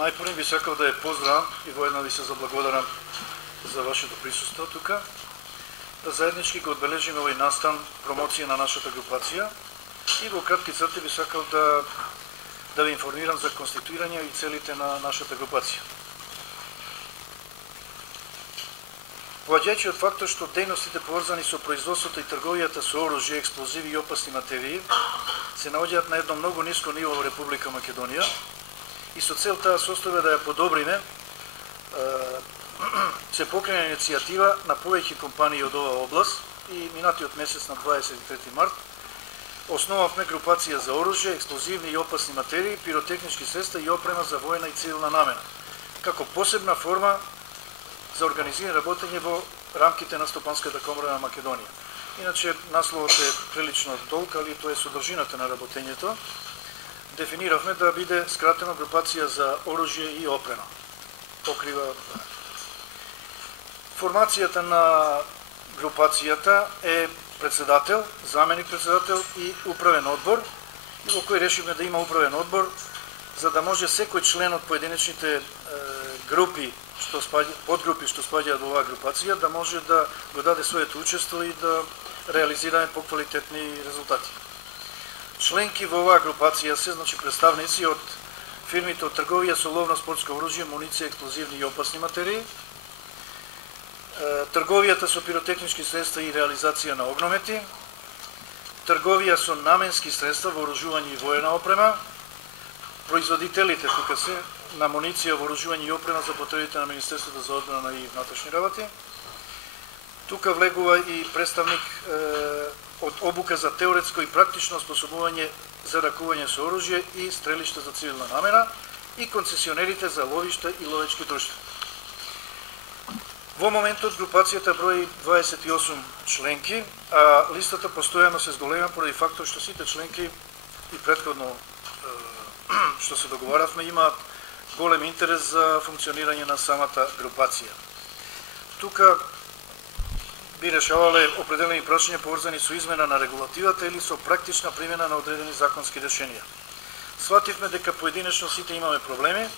Најпрво би сакал да ја поздравам и воедно ви се заблагодарам за вашето присуство тука. Да заеднички го одбележиме овој настан промоција на нашата групација и во кратки црти би сакал да ви информирам за конституирање и целите на нашата групација. Поаѓајќи од фактот што дејностите поврзани со производството и трговијата со оружје, експлозиви и опасни материи се наоѓаат на едно многу ниско ниво во Република Македонија и со цел таа состојба да ја подобриме, се покрена иницијатива на повеќе компании од оваа област и минатиот месец на 23 март основавме групација за оружје, експлозивни и опасни материи, пиротехнички средства и опрема за воена и цивилна намена, како посебна форма за организирано работење во рамките на Стопанската комора на Македонија. Иначе насловот е прилично долг, али тоа е содржината на работењето. Дефиниравме да биде скратена групација за оружје и опрема. Покрива формацијата на групацијата е председател, заменик председател и управен одбор, и во кој решивме да има управен одбор, за да може секој член од поединечните групи, подгрупи што спаѓаат во оваа групација, да може да го даде своето учество и да реализираме поквалитетни резултати. Членки во оваа групација се, значи, представници од фирмите од трговија со ловно-спортско оружје, муниција, експлозивни и опасни материи, трговијата со пиротехнички средства и реализација на огномети, трговија со наменски средства, вооружување и воена опрема, производителите тука се на муниција, вооружување и опрема за потребите на Министерството за одбрана и внатрешни работи. Тука влегува и представник од обука за теоретско и практично способување за ракување со оружје и стрелишта за цивилна намена и концесионерите за ловишта и ловечки друштва. Во моментот групацијата брои 28 членки, а листата постојано се зголема поради фактот што сите членки и претходно што се договаравме имаат голем интерес за функционирање на самата групација. Тука би решавале определени прашања поврзани со измена на регулативата или со практична примена на одредени законски решенија. Свативме дека поединечно сите имаме проблеми,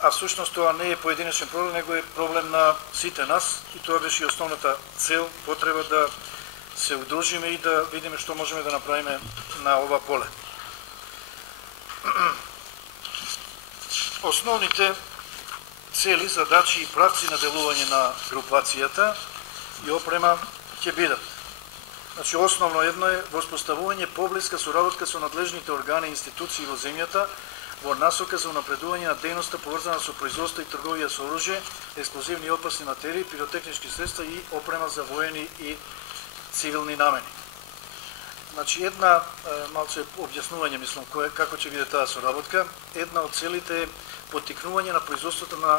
а всушност тоа не е поединечен проблем, него е проблем на сите нас и тоа беше и основната цел, потреба да се удружиме и да видиме што можеме да направиме на ова поле. Основните цели, задачи и правци на делување на групацијата и опрема ќе бидат. Значи, основно едно е воспоставување поблиска соработка со надлежните органи и институции во земјата во насока за унапредување на дејноста поврзана со производство и трговија со оружје, експлозивни и опасни материи, пиротехнички средства и опрема за воени и цивилни намени. Значи, една малце објаснување, мислам, како ќе биде таа соработка. Една од целите е поттикнување на производството на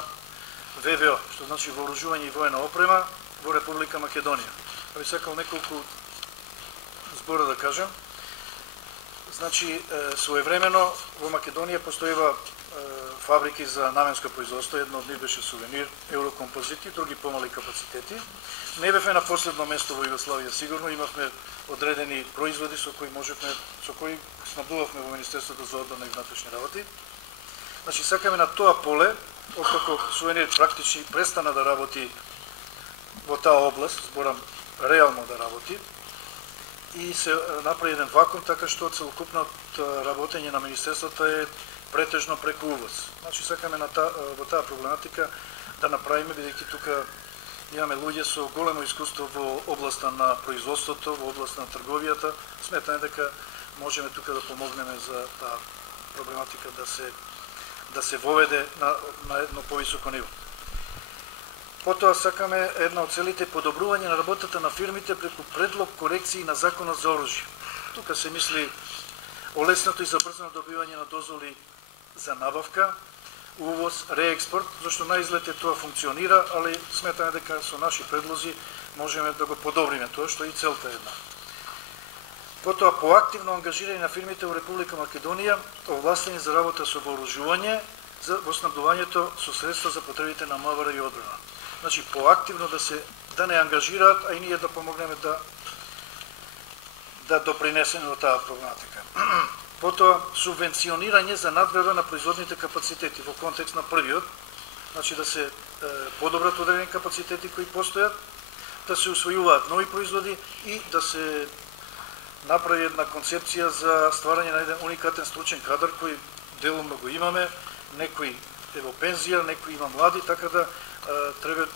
ВВО, што значи вооружување и воена опрема во Република Македонија. Би сакал неколку збора да кажам. Значи, своевремено во Македонија постојува фабрики за наменско производство, една од нив беше Сувенир, Еврокомпозити, други помали капацитети. Не бевме на последно место во Југославија, сигурно имавме одредени производи со кои снабдувавме во Министерството за одбрана и внатрешни работи. Значи, сакаме на тоа поле, откако Сувенир практични престана да работи во таа област, зборам реално да работи, и се направи еден вакуум, така што целокупното работење на Министерството е претежно преку увоз. Значи, сакаме во таа проблематика да направиме, бидејќи тука имаме луѓе со големо искуство во областа на производството, во областа на трговијата. Сметаме дека можеме тука да помогнеме за таа проблематика да се воведе на едно повисоко ниво. Потоа сакаме една од целите подобрување на работата на фирмите преку предлог корекции на законот за оружје. Тука се мисли олеснато и забрзано добивање на дозволи за набавка, увоз, реекспорт, зашто на изглед тоа функционира, али сметаме дека со наши предлози можеме да го подобриме тоа, што и целта е една. Потоа поактивно ангажирање на фирмите во Република Македонија, овластени за работа со вооружување, во снабдувањето со средства за потребите на МВР и одбрана. Значи, поактивно да не ангажираат, а и ние да помогнеме да допринесеме во таа проблематика. Потоа, субвенционирање за надграда на производните капацитети во контекст на првиот, значи да се подобрат одредени капацитети кои постојат, да се усвојуваат нови производи и да се направи една концепција за стварање на еден уникатен стручен кадар кој делумно го имаме, некој е во пензија, некој има млади, така да треба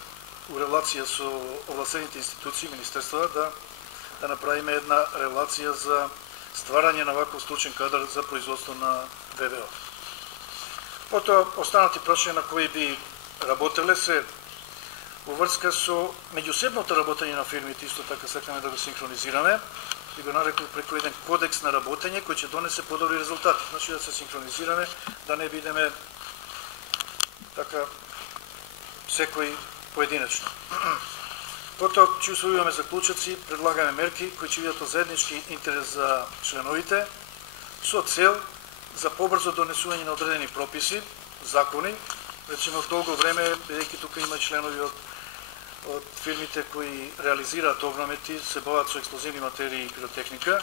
у релација со овластените институции, министерства, да направиме една релација за стварање на ваков стручен кадар за производство на ВВО. Потоа, останати прашања на кои би работеле се уврска со меѓусебното работење на фирмите, исто така сакаме да го синхронизираме, и го нарекол преку еден кодекс на работење кој ќе донесе подобри резултати. Значи да се синхронизираме, да не бидеме така секој поединечно. Потоа ќе усвојуваме заклучоци, предлагаме мерки кои ќе бидат од заеднички интерес за членовите, со цел за побрзо донесување на одредени прописи, закони. Речемо, долго време, бидејќи тука има членови од фирмите кои реализираат огромети, се бават со експлозивни материи и пиротехника.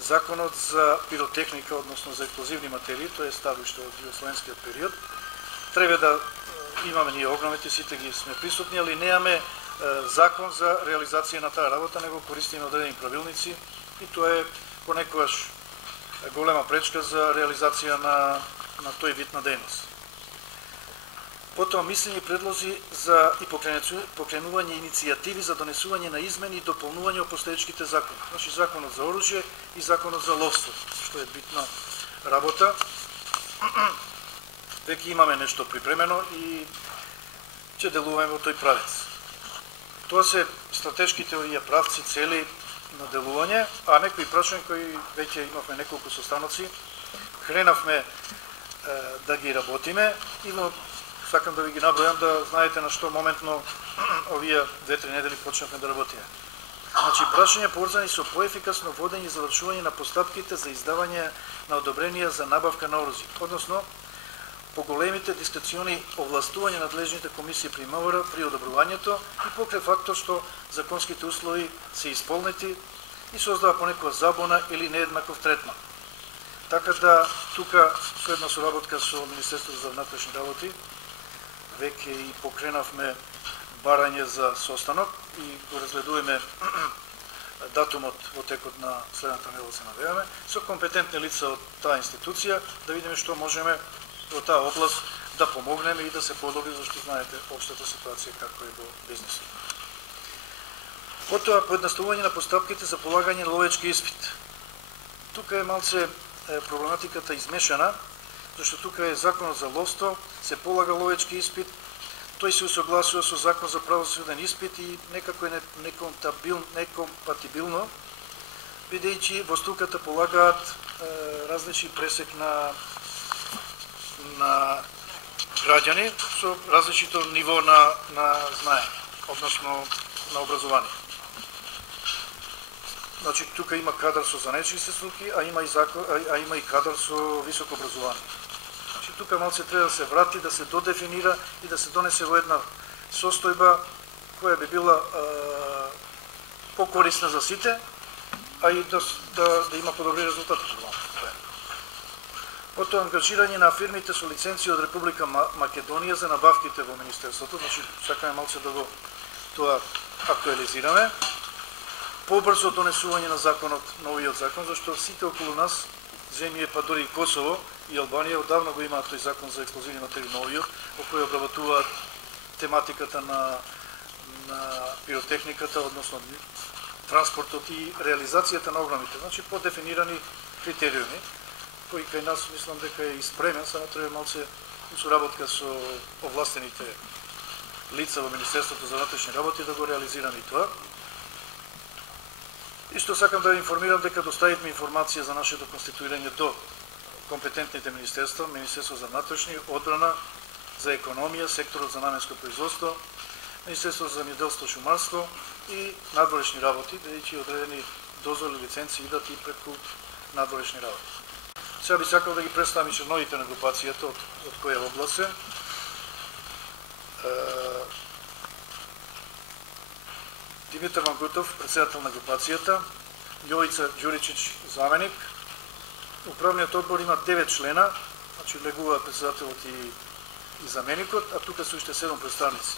Законот за пиротехника, односно за експлозивни материи, тоа е ставиште од југословенскиот период, треба да имаме ние огромети, сите ги сме присутни, али неаме закон за реализација на таа работа, него користиме одредени правилници и тоа е понекогаш голема пречка за реализација на тој вид на дејност. Потоа мислени предлози за и покренување иницијативи за донесување на измени и дополнување од постоечките закони. Значи законот за оружје и законот за ловство, што е битна работа. Веќе имаме нешто припремено и ќе делуваме во тој правец. Тоа се стратешките правци, цели на делување, а некои прашања кои веќе имавме неколку состаноци, кренавме да ги работиме и сакам да ви ги набројам да знаете на што моментно овие 2-3 недели почнавме да работиме. Значи, прашања поврзани со поефикасно водење и завршување на постапките за издавање на одобренија за набавка на оружје, односно поголемите дискрециони овластување на надлежните комисии при МВР при одобрувањето и покрај фактор што законските услови се исполнети и создава понекога забуна или нееднаков третман. Така да тука со една соработка со Министерството за внатрешни работи веќе и покренавме барање за состанок и го разгледуваме датумот во текот на следната недела се надеваме со компетентни лица од таа институција да видиме што можеме во таа област да помогнеме и да се подобри, зашто знаете општата ситуација како е во бизнисот. Потоа поедноставување на постапките за полагање на ловечки испит. Тука е малце проблематиката измешана, зашто тука е законот за ловство, се полага ловечки испит, тој се усогласува со закон за правосуден испит и некако е некомпатибилно, бидејќи во струката полагаат различни пресек на граѓани со различито ниво на знаење, односно на образование. Значи, тука има кадар со занечисти струки, а има и кадар со високо образование. Значи, тука малце треба да се врати, да се додефинира и да се донесе во една состојба која би била покорисна за сите, а и да има подобри резултати. Потоа ангажирање на фирмите со лиценција од Република Македонија за набавките во Министерството, значи сакаме малце да го тоа актуализираме. Побрзо донесување на законот, новиот закон, зашто сите околу нас, земји, па дори и Косово и Албанија, одавна го имаат тој закон за експлозивни материи новиот, во кој обработуваат тематиката на пиротехниката, односно транспортот и реализацијата на огромите, значи по дефинирани критериуми, кој кај нас мислам дека е испремен, само треба малце соработка со овластените лица во Министерството за внатрешни работи да го реализираме и тоа. Исто сакам да ви информирам дека доставивме информација за нашето конституирање до компетентните министерства, Министерство за внатрешни, одбрана, за економија, секторот за наменско производство, Министерство за земјоделство, шумарство и надворешни работи, бидејќи одредени дозволи, лиценци идат и преку надворешни работи. Сега би сакал да ги представам и членовите на групацијата од која област се. Димитар Мангутов, председател на групацијата, Јовица Ѓуричич, заменик, Управниот одбор има 9 члена, значи легуваат председателот и заменикот, а тука се уште 7 представници.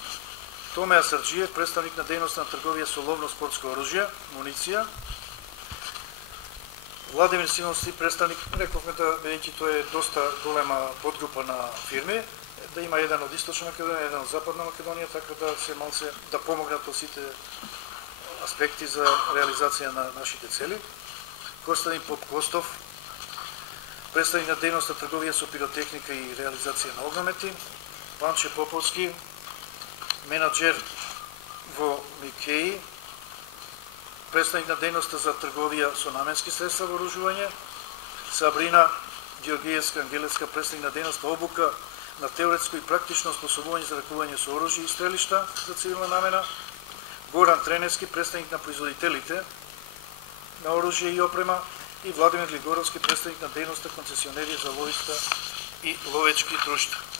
Томеа Срджиев, представник на дејност на трговија со ловно-спортско оружје, муниција. Владимир Симовски, представник, рековме да, бидејќи тоа е доста голема подгрупа на фирми, да има еден од Источна Македонија, еден од Западна Македонија, така да се малце да помогнат во сите аспекти за реализација на нашите цели. Костадин Попкостов, представник на дејност на трговија со пиротехника и реализација на огнамети. Панче Поповски, менаџер во Микеи, представник на дејноста за трговија со наменски средства вооружување. Сабрина Ѓоргиевска Ангелевска, представник на дејност по обука на теоретско и практично способување за ракување со оружје и стрелишта за цивилна намена. Горан Треневски, представник на производителите на оружје и опрема, и Владимир Лигоровски, представник на дејноста концесионери за ловишта и ловечки друштва.